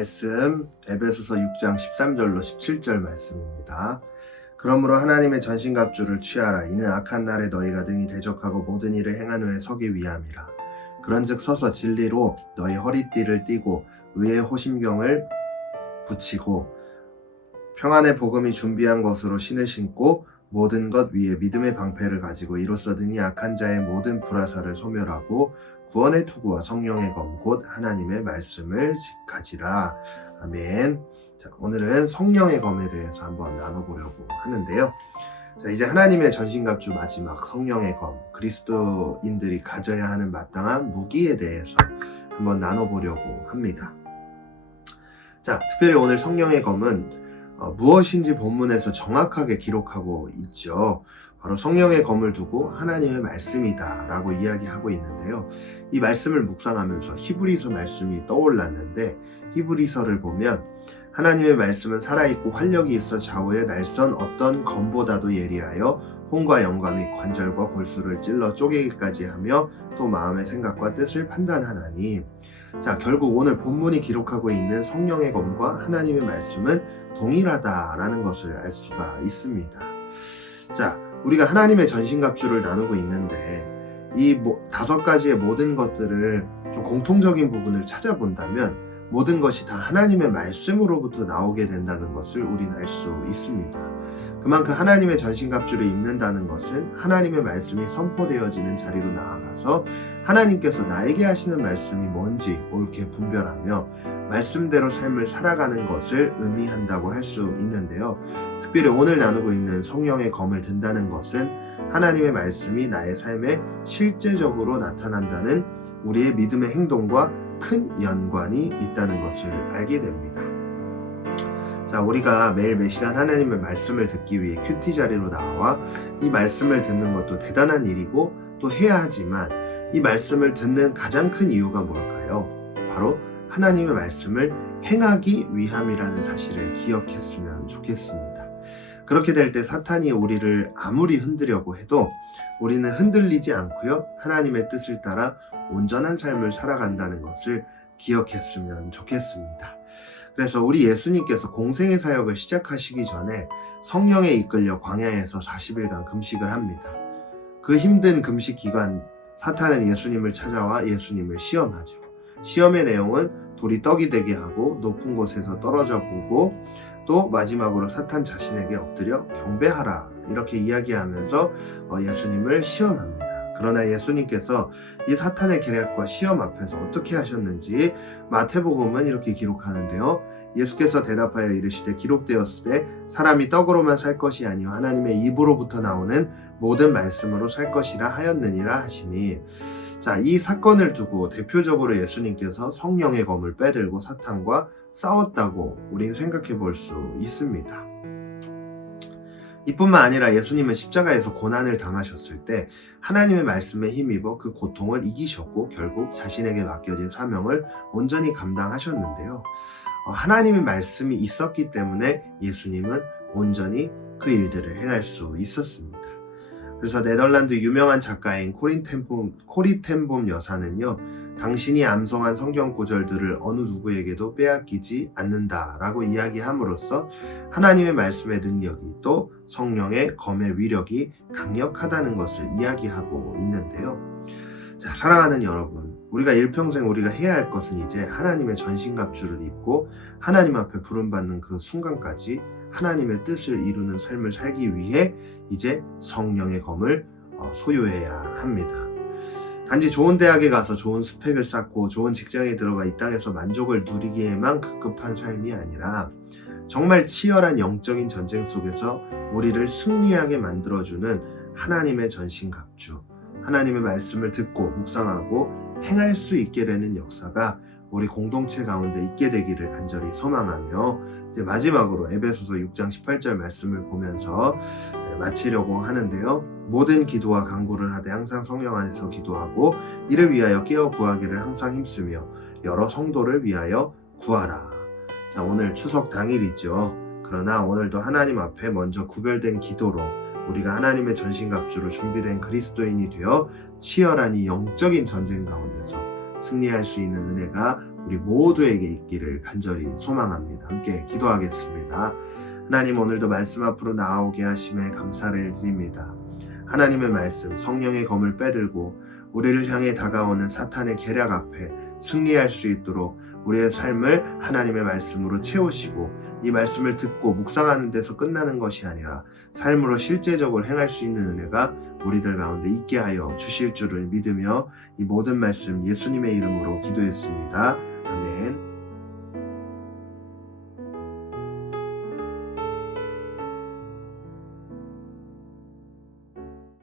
말씀 에베소서 6장 13절로 17절 말씀입니다. 그러므로 하나님의 전신갑주를 취하라. 이는 악한 날에 너희가 능히 대적하고 모든 일을 행한 후에 서기 위함이라. 그런즉 서서 진리로 너희 허리띠를 띠고 의의 호심경을 붙이고 평안의 복음이 준비한 것으로 신을 신고 모든 것 위에 믿음의 방패를 가지고 이로써 능히 악한 자의 모든 불화살을 소멸하고 구원의 투구와 성령의 검 곧 하나님의 말씀을 가지라. 아멘. 자, 오늘은 성령의 검에 대해서 한번 나눠보려고 하는데요. 자, 이제 하나님의 전신갑주 마지막 성령의 검, 그리스도인들이 가져야 하는 마땅한 무기에 대해서 한번 나눠보려고 합니다. 자, 특별히 오늘 성령의 검은 무엇인지 본문에서 정확하게 기록하고 있죠. 바로 성령의 검을 두고 하나님의 말씀이다 라고 이야기하고 있는데요. 이 말씀을 묵상하면서 히브리서 말씀이 떠올랐는데, 히브리서를 보면 하나님의 말씀은 살아있고 활력이 있어 좌우의 날선 어떤 검보다도 예리하여 혼과 영과 및 관절과 골수를 찔러 쪼개기까지 하며 또 마음의 생각과 뜻을 판단하나니. 자, 결국 오늘 본문이 기록하고 있는 성령의 검과 하나님의 말씀은 동일하다라는 것을 알 수가 있습니다. 자, 우리가 하나님의 전신갑주를 나누고 있는데 이 5가지의 모든 것들을 좀 공통적인 부분을 찾아본다면 모든 것이 다 하나님의 말씀으로부터 나오게 된다는 것을 우리는 알 수 있습니다. 그만큼 하나님의 전신갑주를 입는다는 것은 하나님의 말씀이 선포되어지는 자리로 나아가서 하나님께서 나에게 하시는 말씀이 뭔지 옳게 분별하며 말씀대로 삶을 살아가는 것을 의미한다고 할 수 있는데요. 특별히 오늘 나누고 있는 성령의 검을 든다는 것은 하나님의 말씀이 나의 삶에 실제적으로 나타난다는 우리의 믿음의 행동과 큰 연관이 있다는 것을 알게 됩니다. 자, 우리가 매일 몇 시간 하나님의 말씀을 듣기 위해 큐티 자리로 나와 이 말씀을 듣는 것도 대단한 일이고 또 해야 하지만 이 말씀을 듣는 가장 큰 이유가 뭘까요? 바로 하나님의 말씀을 행하기 위함이라는 사실을 기억했으면 좋겠습니다. 그렇게 될 때 사탄이 우리를 아무리 흔들려고 해도 우리는 흔들리지 않고요, 하나님의 뜻을 따라 온전한 삶을 살아간다는 것을 기억했으면 좋겠습니다. 그래서 우리 예수님께서 공생의 사역을 시작하시기 전에 성령에 이끌려 광야에서 40일간 금식을 합니다. 그 힘든 금식 기간 사탄은 예수님을 찾아와 예수님을 시험하죠. 시험의 내용은 돌이 떡이 되게 하고 높은 곳에서 떨어져 보고 또 마지막으로 사탄 자신에게 엎드려 경배하라 이렇게 이야기하면서 예수님을 시험합니다. 그러나 예수님께서 이 사탄의 계략과 시험 앞에서 어떻게 하셨는지 마태복음은 이렇게 기록하는데요. 예수께서 대답하여 이르시되 기록되었을 때 사람이 떡으로만 살 것이 아니요 하나님의 입으로부터 나오는 모든 말씀으로 살 것이라 하였느니라 하시니. 자, 이 사건을 두고 대표적으로 예수님께서 성령의 검을 빼들고 사탄과 싸웠다고 우린 생각해 볼 수 있습니다. 이뿐만 아니라 예수님은 십자가에서 고난을 당하셨을 때 하나님의 말씀에 힘입어 그 고통을 이기셨고 결국 자신에게 맡겨진 사명을 온전히 감당하셨는데요. 하나님의 말씀이 있었기 때문에 예수님은 온전히 그 일들을 행할 수 있었습니다. 그래서 네덜란드 유명한 작가인 코리 텐봄 여사는요, 당신이 암송한 성경 구절들을 어느 누구에게도 빼앗기지 않는다라고 이야기함으로써 하나님의 말씀의 능력이 또 성령의 검의 위력이 강력하다는 것을 이야기하고 있는데요. 자, 사랑하는 여러분, 우리가 일평생 우리가 해야 할 것은 이제 하나님의 전신갑주를 입고 하나님 앞에 부름받는 그 순간까지 하나님의 뜻을 이루는 삶을 살기 위해 이제 성령의 검을 소유해야 합니다. 단지 좋은 대학에 가서 좋은 스펙을 쌓고 좋은 직장에 들어가 이 땅에서 만족을 누리기에만 급급한 삶이 아니라 정말 치열한 영적인 전쟁 속에서 우리를 승리하게 만들어주는 하나님의 전신갑주, 하나님의 말씀을 듣고 묵상하고 행할 수 있게 되는 역사가 우리 공동체 가운데 있게 되기를 간절히 소망하며 이제 마지막으로 에베소서 6장 18절 말씀을 보면서 마치려고 하는데요. 모든 기도와 간구를 하되 항상 성령 안에서 기도하고 이를 위하여 깨어 구하기를 항상 힘쓰며 여러 성도를 위하여 구하라. 자, 오늘 추석 당일이죠. 그러나 오늘도 하나님 앞에 먼저 구별된 기도로 우리가 하나님의 전신갑주로 준비된 그리스도인이 되어 치열한 이 영적인 전쟁 가운데서 승리할 수 있는 은혜가 우리 모두에게 있기를 간절히 소망합니다. 함께 기도하겠습니다. 하나님, 오늘도 말씀 앞으로 나오게 하심에 감사를 드립니다. 하나님의 말씀, 성령의 검을 빼들고 우리를 향해 다가오는 사탄의 계략 앞에 승리할 수 있도록 우리의 삶을 하나님의 말씀으로 채우시고, 이 말씀을 듣고 묵상하는 데서 끝나는 것이 아니라 삶으로 실제적으로 행할 수 있는 은혜가 우리들 가운데 있게 하여 주실 줄을 믿으며 이 모든 말씀 예수님의 이름으로 기도했습니다. 아멘.